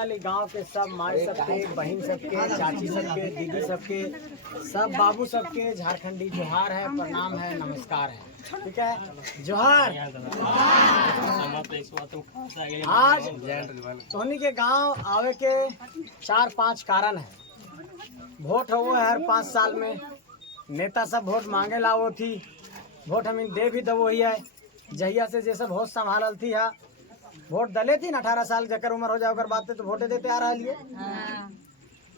रहल गांव के सब माई सबके, बहन सबके, चाची सबके, दीदी सबके, सब बाबू सबके झारखंडी जोहार है, प्रणाम है, नमस्कार है। ठीक है, जोहार। आज तोहनी के गांव आवे के 4-5 कारण है। वोट हो हर 5 साल में, नेता सब वोट मांगे लाओ थी, वोट हम दे भी दबो ही है। जहिया से जैसे वोट संभालल थी है, वोट दले थी ना 18 साल जकर उम्र हो जाए ओकर बात तो वोटे देते आ रहा है।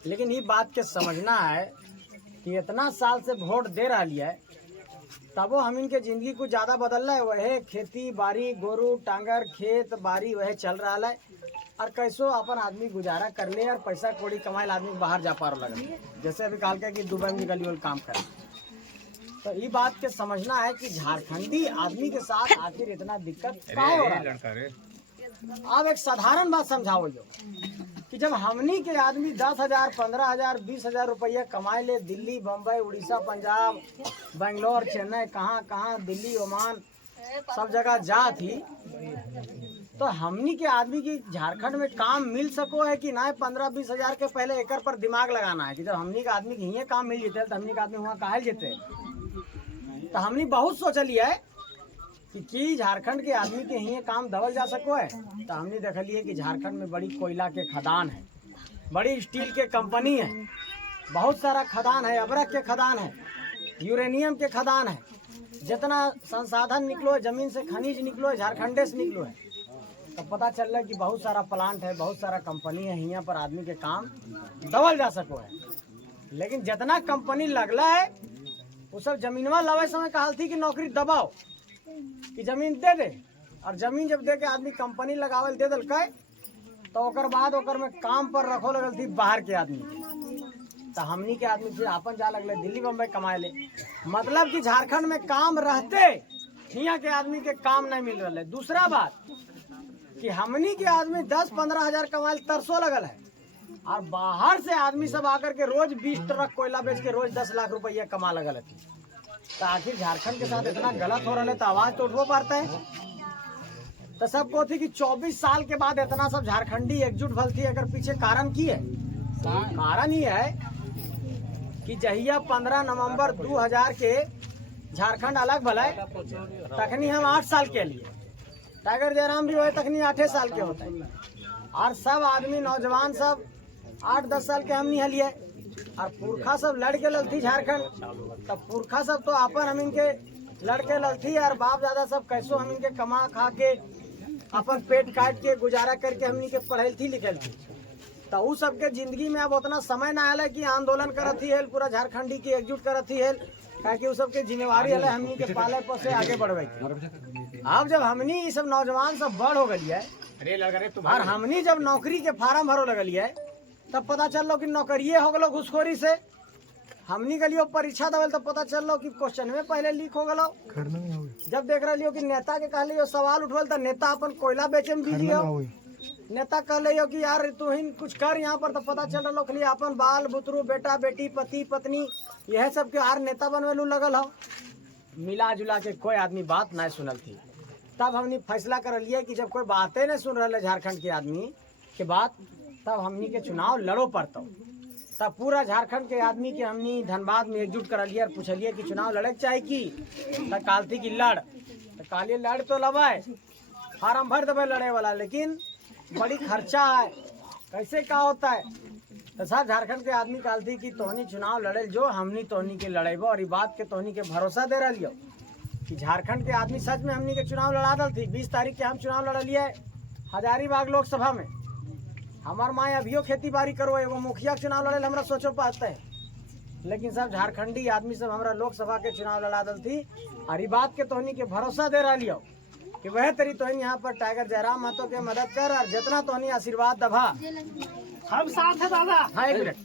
लेकिन ये बात के समझना है कि इतना साल से वोट दे रहा है, तबो हम इनके जिंदगी को ज्यादा बदल रहा है। वह खेती बाड़ी, गोरू टांगर, खेत बाड़ी वह चल रहा है और कैसो अपन आदमी गुजारा कर ले और पैसा कौड़ी कमाए आदमी बाहर जा पा रहा लगे। जैसे अभी कहा कि दुबई में गली काम करे, तो ये बात के समझना है कि झारखंडी आदमी के साथ आखिर इतना दिक्कत क्या हो रहा है। अब एक साधारण बात समझाओ जो कि जब हमनी के आदमी 10,000, 15,000, 20,000 रुपया कमाए ले दिल्ली, बम्बई, उड़ीसा, पंजाब, बेंगलोर, चेन्नई, कहाँ दिल्ली, ओमान सब जगह जा थी, तो हमनी के आदमी की झारखंड में काम मिल सको है कि ना। 15-20 हजार के पहले एक पर दिमाग लगाना है कि जब हमनी के आदमी के हिये काम मिल जेते तो हमनी के आदमी वहाँ काहे जेते। तो हमनी बहुत सोचलिए कि झारखंड के आदमी के हिये काम दबल जा सको है। तो हमने देखलिए कि झारखंड में बड़ी कोयला के खदान है, बड़ी स्टील के कंपनी है, बहुत सारा खदान है, अबरक के खदान है, यूरेनियम के खदान है। जितना संसाधन निकलो है, जमीन से खनिज निकलो है, झारखंडे से निकलो है। तो पता चल रहा है कि बहुत सारा प्लांट है, बहुत सारा कंपनी है, यहाँ पर आदमी के काम दबल जा सको है। लेकिन जितना कंपनी लगला है वो सब जमीनवा लवे समय कहल थी कि नौकरी दबाओ कि जमीन दे दे, और जमीन जब दे के आदमी कंपनी लगावल दे दल के तो ओकर बाद ओकर में काम पर रखो लगल थी बाहर के आदमी। तो हमनी के आदमी फिर आपन जा लगले दिल्ली बम्बई कमाए ले। मतलब कि झारखंड में काम रहते यहाँ के आदमी के काम नहीं मिल रहा है। दूसरा बात कि हमनी के आदमी 10-15 हजार कमाए तरसो लगल है, और बाहर से आदमी सब आकर के रोज 20 ट्रक कोयला बेच के रोज 10 लाख रुपया कमा लगल है। तो आखिर झारखंड के साथ इतना गलत हो रहा है तो आवाज तो उठवा पाता है। तो सबको थी कि 24 साल के बाद इतना सब झारखंडी एकजुट भल थी। अगर पीछे कारण की है, कारण ही है कि जहिया 15 नवंबर 2000 के झारखंड अलग भला है, तखनी हम 8 साल के लिए, टाइगर जयराम भी हुए तखनी 8 साल के होते हैं, और सब आदमी नौजवान सब 8-10 साल के हमनी हलिए, और पुरखा सब लड़के ललथी झारखंड। तब पुरखा सब तो अपन हम इनके लड़के ललथी, और बाप दादा सब कैसो हम इनके कमा खा के अपन पेट काट के गुजारा करके हमनी के पढ़ल थी लिखल थी। तो उ सबके जिंदगी में अब उतना समय ना आया कि आंदोलन करत ही है, पूरा झारखंडी की एकजुट करत ही है, ताकि उ सबके जिम्मेवारी है हमनी के पाले पोसे आगे बढ़वे। अब जब हमनी ये सब नौजवान सब बड़ हो गई है, और हमनी जब नौकरी के फार्म भरो लगली है, तब पता चल लो कि नौकरिये हो गलो घुसखोरी से। हमनी के लिए परीक्षा देवल तो पता चल लो कि क्वेश्चन में पहले लीक हो गलो। जब देख रही हो कि नेता के कहले हो सवाल उठवल तो नेता अपन कोयला बेचे में बिजी हो। नेता कहले हो कि यार तू ही कुछ कर यहाँ पर, तो पता चल रहा खाली अपन बाल बुतरू, बेटा बेटी, पति पत्नी, यह सब के आर नेता बनवेलू लगल हो। मिला जुला के कोई आदमी बात नहीं सुनल थी। तब हमने फैसला कर लिया कि जब कोई बातें नहीं सुन रहे झारखंड के आदमी के बात, तब हमनी के चुनाव लड़ो पड़ता। तब पूरा झारखंड के आदमी के हमनी धनबाद में एकजुट कर लिया और पूछलिए कि चुनाव लड़े चाहे की। तो कहती कि लड़, तो कहलिए लड़ तो लबाए, फार्म भर दबे लड़े वाला, लेकिन बड़ी खर्चा है, कैसे क्या होता है। तो सब झारखंड के आदमी कहती कि तोहनी चुनाव लड़े जो, हमनी तोहनी के लड़ेबो, और ये बात के तोहनी के भरोसा दे रही हो कि झारखंड के आदमी सच में हमनी के चुनाव लड़ा दल थी। 20 तारीख के हम चुनाव लड़लिए हजारीबाग लोकसभा में। हमार माए अभियो खेती बाड़ी करो, एगो मुखिया चुनाव लड़े हमरा सोचो पाते है, लेकिन सब झारखंडी आदमी सब हमरा लोकसभा के चुनाव लड़ा दल थी। और ये बात के तोहनी के भरोसा दे रही हो कि वह तेरी तोहनी यहाँ पर टाइगर जयराम महतो के मदद कर, और जितना तोहनी आशीर्वाद दबा हम साथ है दादा। हाँ, एक मिनट।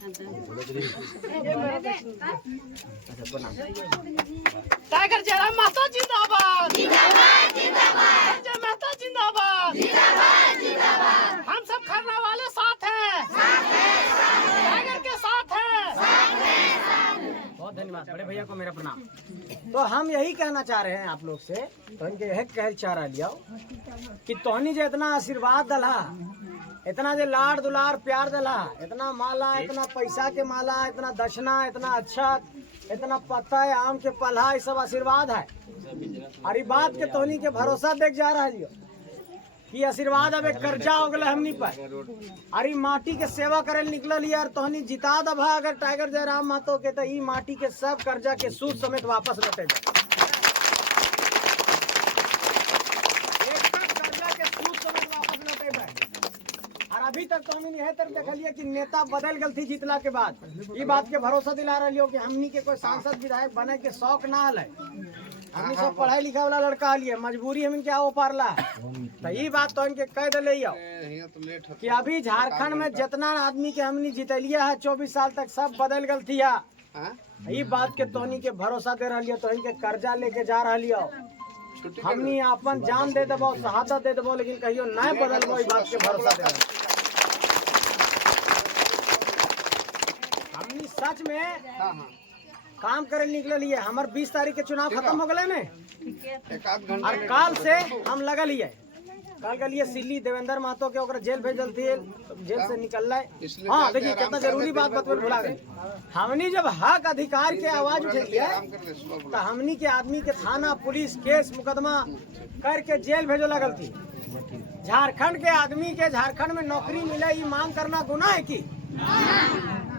टाइगर जयराम महतो जिंदाबाद, जिंदाबाद, जिंदाबाद, संजय महतो जिंदाबाद, जिंदाबाद, जिंदाबाद। हम सब खरना वाले साथ हैं, टाइगर के साथ हैं। बहुत धन्यवाद बड़े भैया को मेरा प्रणाम। तो हम यही कहना चाह रहे हैं आप लोग से, तो इनके यही कह चाह रहा लिया कि तोहनी जो इतना आशीर्वाद दला, इतना जो लाड़ दुलार प्यार दिला, इतना माला, इतना पैसा के माला, इतना दक्षिणा, इतना अच्छा, इतना पत्ता है, आम के पल्हा, ये सब आशीर्वाद है। और बात के तोहनी के भरोसा देख जा रहा है कि आशीर्वाद अब एक कर्जा हो गया हमनी पर। अरे माटी के सेवा करे निकल यार, तोहनी जिता दबा अगर टाइगर जयराम महतो के, तो ई माटी के सब कर्जा के सूद समेत वापस लौटेगा। अभी तक तो हमने यह तक देख लिया कि नेता बदल गल थी जीतला के बाद। ये बात के भरोसा दिला रही हो कि हमनी के कोई सांसद विधायक बने के शौक ना है, हमनी सब पढ़ाई लिखा वाला लड़का लिए, मजबूरी हम क्या हो पारला। तो ये बात तो इनके कह दिले कि अभी झारखंड में जितना आदमी के हमनी जीतलिया है 24 साल तक सब बदल गल थी। ये बात के तोहनी के भरोसा दे रही हो, तो इनके कर्जा लेके जा रही हो। हमनी अपन जान दे देबो, शहादत दे देबो, लेकिन कहियो नहीं बदलबो। इस बात के भरोसा दे हमनी सच में काम करे निकल लिए। हमारे 20 तारीख के चुनाव खत्म हो गए ने, और काल से हम लगल ही है। कल के लिए सिल्ली देवेंद्र महतो के ओकरा जेल भेजल थी, जेल से निकल रहे। हाँ देखिए कितना जरूरी बात बतवे भुला गए। हमनी जब हक अधिकार के आवाज उठेली है, तो हमनी के आदमी के थाना पुलिस केस मुकदमा करके जेल भेजो लगल थी। झारखंड के आदमी के झारखंड में नौकरी मिले ये मांग करना गुनाह है की?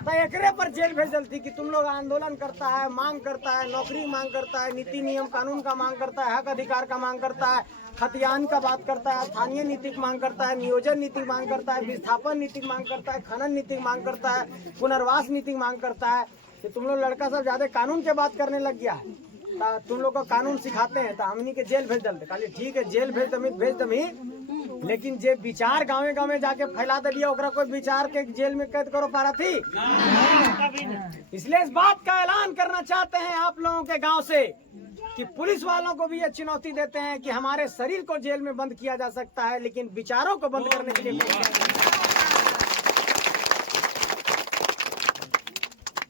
तो एकरे पर जेल भेजल थी कि तुम लोग आंदोलन करता है, मांग करता है, नौकरी मांग करता है, नीति नियम कानून का मांग करता है, हक अधिकार का मांग करता है, खतियान का बात करता है, स्थानीय नीति की मांग करता है, नियोजन नीति की मांग करता है, विस्थापन नीति की मांग करता है, खनन नीति की मांग करता है, पुनर्वास नीति की मांग करता है। कि तुम लोग लड़का सब ज्यादा कानून के बात करने लग गया है, तो तुम लोग को कानून सिखाते हैं, तो हमनी के जेल भेज दल। कहलिए ठीक है जेल भेज दमी, लेकिन जे विचार गाँव गाँव में जाके फैला दिया ओकरा कोई विचार के जेल में कैद करो पारा थी। इसलिए इस बात का ऐलान करना चाहते हैं आप लोगों के गांव से कि पुलिस वालों को भी ये चुनौती देते हैं कि हमारे शरीर को जेल में बंद किया जा सकता है, लेकिन विचारों को बंद करने के लिए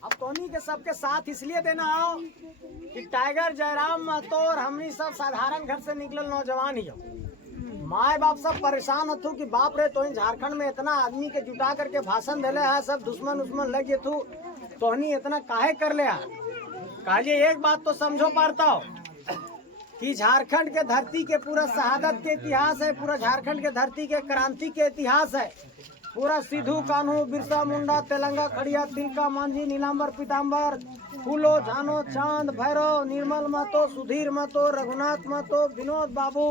अब टोनी के सबके साथ इसलिए देना हो कि टाइगर जयराम महतो और हमनी सब साधारण घर से निकलल नौजवान ही हो। माए बाप सब परेशान होते कि बाप रे तो झारखंड में इतना आदमी के जुटा करके भाषण दिले है, सब दुश्मन लगे थू, तोहनी इतना काहे कर ले। कालिए एक बात तो समझो पारता हो कि झारखंड के धरती के पूरा शहादत के इतिहास है, पूरा झारखंड के धरती के क्रांति के इतिहास है। पूरा सिद्धू कान्हू, बिरसा मुंडा, तेलंगा खड़िया, तिलका मांझी, नीलांबर पीताम्बर, फूलो झानो, चांद भैरव, निर्मल महतो, सुधीर महतो, रघुनाथ महतो, विनोद बाबू,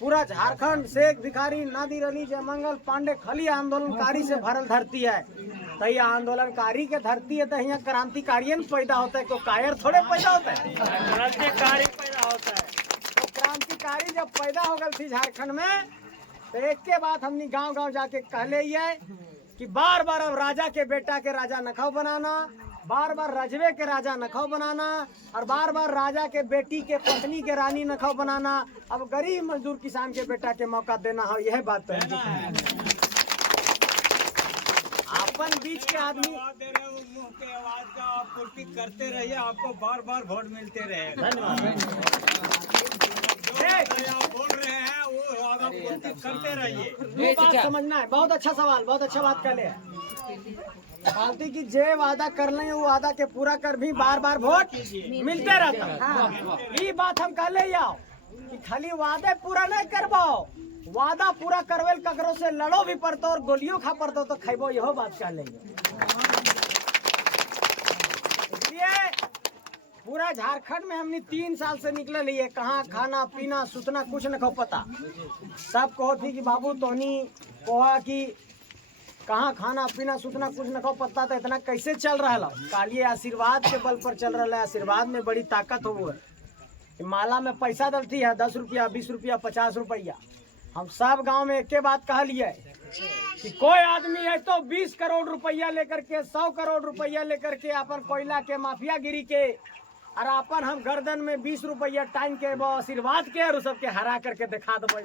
पूरा झारखंड शेख भिखारी, नादिर अली, जयमंगल पांडे खाली आंदोलनकारी से भरल धरती है। तो ये आंदोलनकारी के धरती है, तो यहाँ क्रांतिकारियन पैदा होता है, कोई कायर थोड़े पैदा होता है, क्रांतिकारी पैदा होता है। तो क्रांतिकारी जब पैदा हो गई थी झारखंड में, तो एक के बाद हमने गांव गांव जाके कहले ये कि बार बार अब राजा के बेटा के राजा नखो बनाना, बार बार रजवे के राजा नखो बनाना, और बार बार राजा के बेटी के पत्नी के रानी नखो बनाना। अब गरीब मजदूर किसान के बेटा के मौका देना हो, यह बात है। अपन बीच के आदमी दे रहे हो, मुंह के आवाज का आप पूर्ति करते रहिए, आपको बार बार वोट मिलते रहे। आप बोल रहे हैं वो आगे पूर्ति करते रहिए। बात समझना है। बहुत अच्छा सवाल, बहुत अच्छा बात कर ले। पार्टी की जे वादा कर ले वो वादा के पूरा कर भी बार बार वोट मिलते रहता। ये बात हम कह ले आओ कि खाली वादे पूरा नहीं करबो, वादा पूरा करवेल ककरो से लड़ो भी पड़तो और गोलियों खा पड़तो तो खेबो, यहो बात कह लेंगे। इसलिए पूरा झारखंड में हमने 3 साल से निकले लिए, कहाँ खाना पीना सुतना कुछ न खो पता। सब कहो थी कि बाबू तोहनी कोहा की कहाँ खाना पीना सुतना कुछ न खो पता, तो इतना कैसे चल रहा है? कालिए आशीर्वाद के बल पर चल रहा है। आशीर्वाद में बड़ी ताकत हो है। माला में पैसा डलती है 10 रुपया, 20 रुपया, 50 रुपया। हम सब गांव में एक के बात कह लिए कि कोई आदमी है तो 20 करोड़ रुपया लेकर के, 100 करोड़ रुपया लेकर के अपन कोयला के माफिया गिरी के और अपन हम गर्दन में 20 रुपया टाइम के वो आशीर्वाद के और सबके हरा करके दिखा दो।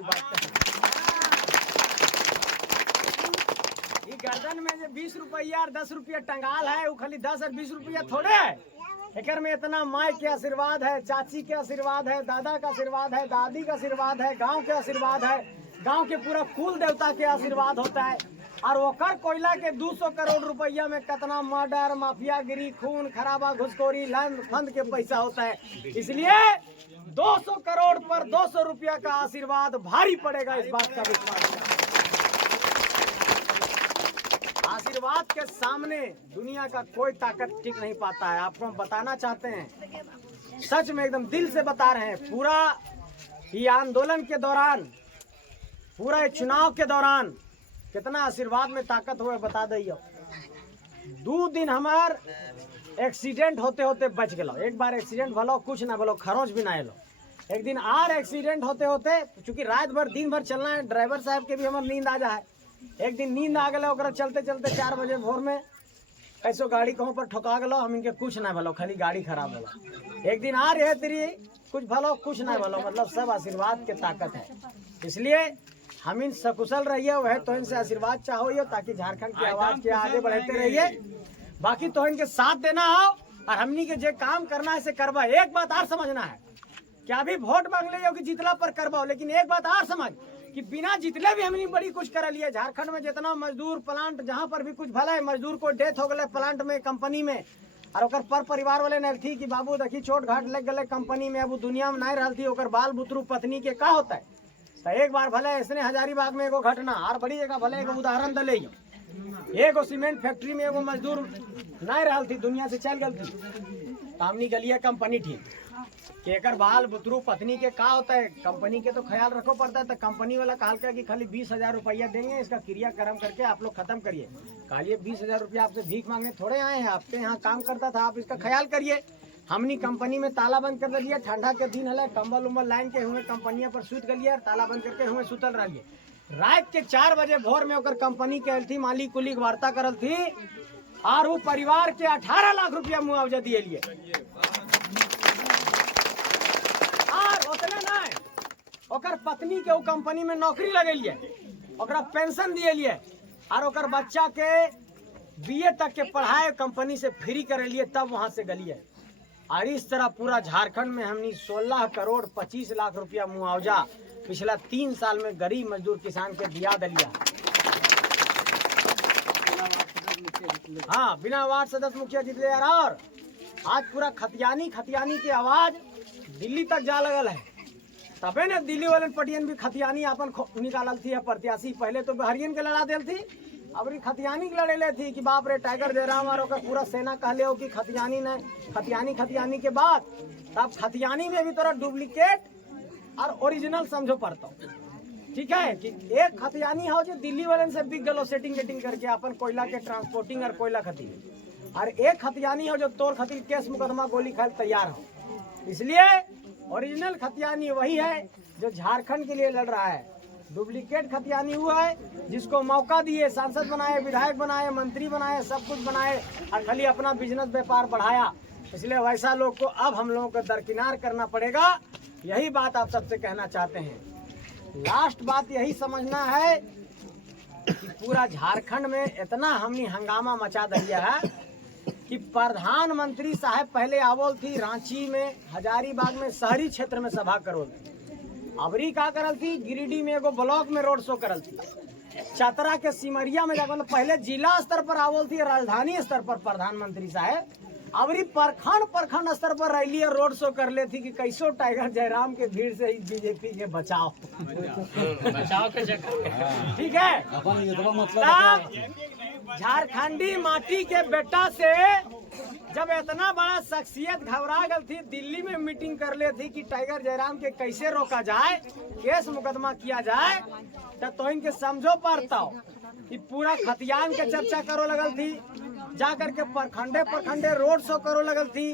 ये गर्दन में जो 20 रुपया और 10 रुपया टंगाल है, वो खाली 10 और 20 रुपया थोड़े है। एक में इतना माई के आशीर्वाद है, चाची के आशीर्वाद है, दादा का आशीर्वाद है, दादी का आशीर्वाद है, गांव के आशीर्वाद है, गांव के पूरा कुल देवता के आशीर्वाद होता है। और ओकर कोयला के 200 करोड़ रुपया में कितना मर्डर, माफियागिरी, खून खराबा, घुसखोरी, लंद फंद के पैसा होता है। इसलिए 200 करोड़ पर 200 रुपया का आशीर्वाद भारी पड़ेगा, इस बात का विश्वास करें। आशीर्वाद के सामने दुनिया का कोई ताकत टिक नहीं पाता है। आपको हम बताना चाहते हैं, सच में एकदम दिल से बता रहे हैं, पूरा ये आंदोलन के दौरान, पूरा चुनाव के दौरान कितना आशीर्वाद में ताकत हुए बता दियो। 2 दिन हमार एक्सीडेंट होते होते बच गलो। एक बार एक्सीडेंट भलो, कुछ ना भलो, खरोच भी ना एलो। एक दिन आर एक्सीडेंट होते होते, चूंकि रात भर दिन भर चलना है, ड्राइवर साहब के भी हमार नींद आ जाए। एक दिन नींद आ गया, ओकरा चलते चलते 4 बजे भोर में कैसो गाड़ी कहूँ पर ठोका गलो। हम इनके कुछ ना भलो, खाली गाड़ी खराब भलो। एक दिन आ रहे तेरी कुछ भलो, कुछ ना भलो, मतलब सब आशीर्वाद के ताकत है। इसलिए हम इन सकुशल रहिए, वह तो इनसे आशीर्वाद चाहो, ताकि झारखंड की आवाज के आगे बढ़ते रहिए। बाकी तो इनके साथ देना हो और हमनी के जे काम करना है से करवा। एक बात और समझना है कि अभी वोट मांग ले कि जितला पर करवाओ, लेकिन एक बात और समझ कि बिना जितले भी हमने बड़ी कुछ कर लिया। झारखंड में जितना मजदूर प्लांट, जहाँ पर भी कुछ भला है, मजदूर को डेथ हो गए प्लांट में, कंपनी में, और ओकर पर परिवार वाले नहीं थी कि बाबू देखी चोट घाट लग गए कंपनी में, अब दुनिया में नहीं रही थी, ओकर बाल बुतरू पत्नी के का होता है। तो एक बार भले इसने हजारीबाग में एगो घटना, और बड़ी जगह भले एगो उदाहरण दले, एगो सीमेंट फैक्ट्री में एगो मजदूर नहीं रही थी, दुनिया से चल गई थी। हमनी गलिए कंपनी ठीक कि एकर बाल बुतरू पत्नी के का होता है, कंपनी के तो ख्याल रखो पड़ता है। तो कंपनी वाला कहल कि खाली 20,000 रुपया देंगे, इसका क्रियाक्रम करके आप लोग खत्म करिए। कहलिए 20,000 रुपया आपसे भीख मांगने थोड़े आए हैं, आपके यहाँ काम करता था, आप इसका ख्याल करिए। हमनी कंपनी में ताला बंद कर दिया, ठंडा के दिन है, कंबल उम्बल लाइन के हुए कंपनिया पर सूत गलिए, ताला बंद करके हुए सुतल रहिए। रात के 4 बजे भोर में ओकर कंपनी के थी, मालिक कुलिक वार्ता करल थी, और वो परिवार के 18 लाख रुपया मुआवजा दिए लिए। और उतने नहीं, ओकर पत्नी के वो कंपनी में नौकरी लगेलिए, ओकरा पेंशन दिए लिए, और ओकर बच्चा के बीए तक के पढ़ाई कंपनी से फ्री करे लिए, तब वहां से गलिए। और इस तरह पूरा झारखंड में हमने 16 करोड़ 25 लाख रुपया मुआवजा पिछला 3 साल में गरीब मजदूर किसान के दिया दिया। हाँ, बिना वार्ड सदस्य मुखिया जीत लिया। और आज पूरा खतियानी की आवाज दिल्ली तक जा लगल है। तबे ने दिल्ली वाले पटियन भी खतियानी अपन निकालल थी प्रत्याशी। पहले तो बहरियन के लड़ा दिल थी, अब खतियानी के लड़ेले थी कि बाप रे टाइगर जयराम और पूरा सेना कहले हो कि खतियानी ने खतियानी के बाद तब खतियानी में भी तोरा डुप्लीकेट और ओरिजिनल समझो पड़ता। ठीक है कि एक खतियानी हो जो दिल्ली वाले से बिक गलो सेटिंग करके अपन कोयला के ट्रांसपोर्टिंग और कोयला खती, और एक खतियानी हो जो तोर खती केस मुकदमा गोली खाल तैयार हो। इसलिए ओरिजिनल खतियानी वही है जो झारखंड के लिए लड़ रहा है। डुप्लीकेट खतियानी हुआ है जिसको मौका दिए, सांसद बनाए, विधायक बनाए, मंत्री बनाए, सब कुछ बनाए, और खाली अपना बिजनेस व्यापार बढ़ाया। इसलिए वैसा लोग को अब हम लोगों को दरकिनार करना पड़ेगा। यही बात आप सबसे कहना चाहते हैं। लास्ट बात यही समझना है कि पूरा झारखंड में इतना हमने हंगामा मचा दिया है कि प्रधानमंत्री साहब पहले आवल थी रांची में, हजारीबाग में, शहरी क्षेत्र में सभा करो। अबरी का करल थी गिरिडीह में एगो ब्लॉक में रोड शो करल थी, चतरा के सिमरिया में जाकर पहले जिला स्तर पर आवल थी, राजधानी स्तर पर प्रधानमंत्री साहब अबरी प्रखंड स्तर पर रैली रोड शो कर ले थी कि कैसो टाइगर जयराम के भीड़ से ही बीजेपी के बचाओ के चक्कर। ठीक है, झारखंडी माटी के बेटा से जब इतना बड़ा शख्सियत घबरा गई थी, दिल्ली में मीटिंग कर ले थी कि टाइगर जयराम के कैसे रोका जाए, केस मुकदमा किया जाए, तो इनके समझो पड़ता कि पूरा खतियान के चर्चा करो लगल थी, जाकर के प्रखंडे रोड शो करो लगल थी।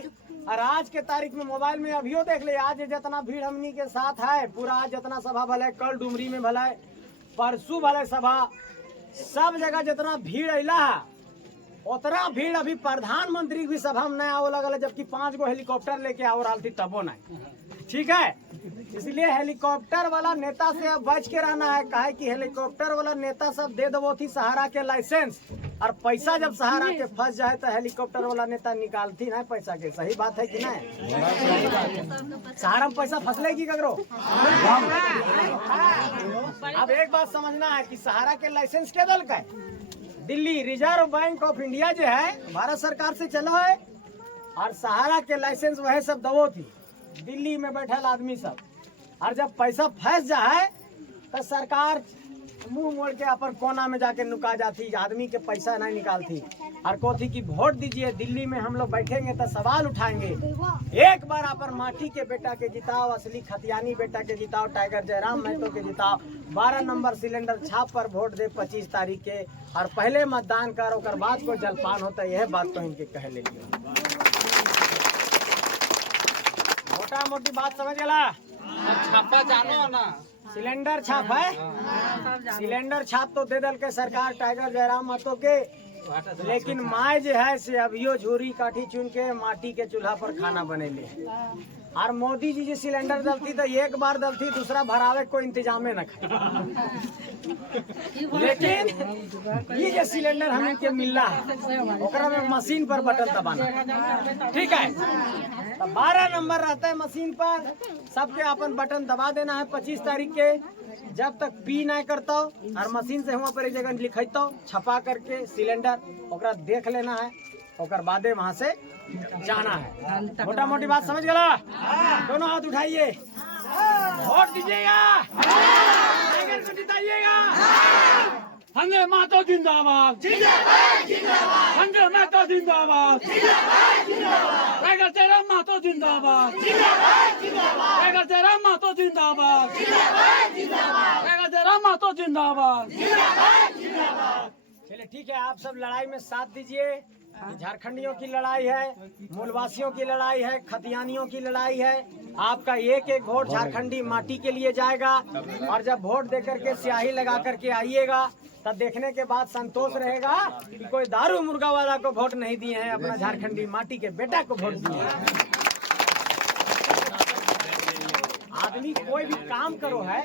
और आज के तारीख में मोबाइल में अभियो देख ले, आज जितना भीड़ हमनी के साथ है, पूरा आज जितना सभा भले, कल डुमरी में भले, परसों भले सभा, सब जगह जितना भीड़ अला है उतना भीड़ अभी प्रधानमंत्री भी सभा में नहीं आओ लगल, जबकि 5 गो हेलीकॉप्टर लेके आओ रहा थी तबो नहीं। ठीक है, इसलिए हेलीकॉप्टर वाला नेता से अब बच के रहना है। काहे कि हेलीकॉप्टर वाला नेता सब दे दबो थी सहारा के लाइसेंस, और पैसा जब सहारा के फंस जाए तो हेलीकॉप्टर वाला नेता निकालती नहीं पैसा के। सही बात है कि नहीं? सहारा में पैसा फंसलेगी ककरो। अब एक बात समझना है कि सहारा के लाइसेंस के दल का Delhi reserve bank of India जो है भारत सरकार से चलो है, और सहारा के लाइसेंस वह सब दबो थी दिल्ली में बैठल आदमी सब। और जब पैसा फंस जाए तो सरकार मुंह मोड़ के अपन कोना में जाके नुका जाती, आदमी के पैसा नहीं निकालती और कहती कि वोट दीजिए, दिल्ली में हम लोग बैठेंगे तो सवाल उठाएंगे। एक बार अपन माटी के बेटा के जिताओ, असली खतियानी बेटा के जिताओ, टाइगर जयराम महतो के जिताओ, 12 नंबर सिलेंडर छाप पर वोट दे 25 तारीख के, और पहले मतदान कर, और बाद को जलपान होता है। यह बात तो इनके कह लेंगे। मोटा मोटी बात समझ गया। छापा जानो ना, सिलेंडर छाप है, सिलेंडर छाप तो दे दल के सरकार टाइगर जयराम महतो के, लेकिन माय जो है से अभियो झूरी काठी चुन के माटी के चूल्हा पर खाना बनेले। और मोदी जी सिलेंडर दलती तो एक बार दलती, दूसरा भरावे को इंतजामे न करे। लेकिन ये जो सिलेंडर हमें के मिल रहा है ओकरा में मशीन पर बटन दबाना, ठीक है। तो 12 नंबर रहता है मशीन पर, सबके अपन बटन दबा देना है 25 तारीख के। जब तक पी नहीं करता और मशीन से वहाँ पर एक जगह लिखता छपा करके सिलेंडर, ओकरा देख लेना है, ओकर बादे वहाँ से जाना है। मोटा मोटी बात समझ गया। दोनों हाथ उठाइए, वोट दीजिएगा, टाइगर को जिताइएगा। संजय महतो जिंदाबाद, संजय महतो जिंदाबाद, टाइगर जयराम महतो जिंदाबाद, टाइगर जयराम महतो जिंदाबाद, टाइगर जयराम महतो जिंदाबाद। चलिए ठीक है, आप सब लड़ाई में साथ दीजिए। झारखंडियों की लड़ाई है, मूलवासियों की लड़ाई है, खतियानियों की लड़ाई है। आपका एक एक वोट झारखंडी माटी के लिए जाएगा, और जब वोट देकर के स्याही लगा करके आइएगा तब देखने के बाद संतोष रहेगा कि कोई दारू मुर्गा वाला को वोट नहीं दिए हैं, अपना झारखंडी माटी के बेटा को वोट दिए हैं। आदमी कोई भी काम करो है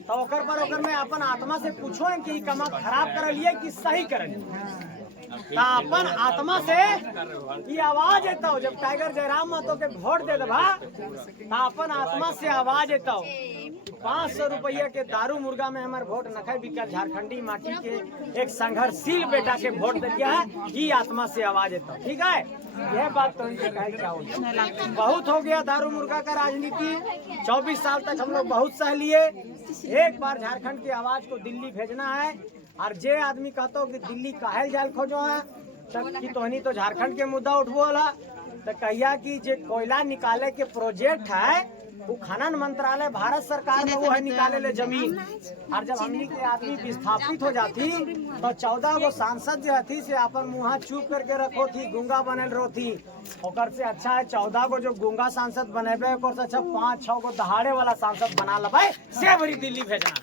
तो ओकर में अपन आत्मा से पूछो कि कमा खराब कर लिए कि सही कर लिए। अपन आत्मा से ये आवाज एता हो, जब टाइगर जयराम महतो के वोट दे दबा तो अपन आत्मा से आवाज एता हो 500 रुपया के दारू मुर्गा में हमारे वोट नखे बिका, झारखंडी माटी के एक संघर्षशील बेटा के वोट दे दिया है, ये आत्मा से आवाज एता। ठीक है, यह बात तो बहुत हो गया दारू मुर्गा का राजनीति। 24 साल तक हम लोग बहुत सह लिए। एक बार झारखंड की आवाज को दिल्ली भेजना है, और जे आदमी कहता हो कि दिल्ली काहे जाल खोजो है तब की तोहनी तो झारखंड के मुद्दा उठबो वाला, तो कहिया कि जे कोयला निकाले के प्रोजेक्ट है वो खनन मंत्रालय भारत सरकार में वो है निकाले ले जमीन। और जब हमनी के आदमी विस्थापित हो जाती तो 14 गो सांसद जो थी से अपन मुँह चुप करके रखो थी, गूंगा बनल रो थी। ओकर से अच्छा है 14 गो जो गूंगा सांसद बनेबे, ओकर से अच्छा 5-6 गो दहाड़े वाला सांसद बना लबे, से बड़ी दिल्ली भेजना।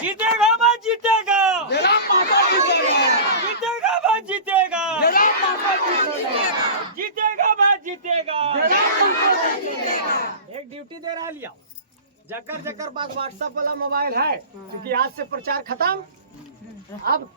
जीतेगा भाई, जीतेगा जयराम महतो जीतेगा, जीतेगा भाई, जीतेगा जयराम महतो जीतेगा, जीतेगा भाई, जीतेगा जयराम महतो जीतेगा। एक ड्यूटी दे रहा लिया, जकर पास व्हाट्सएप वाला मोबाइल है, क्योंकि आज से प्रचार खत्म। अब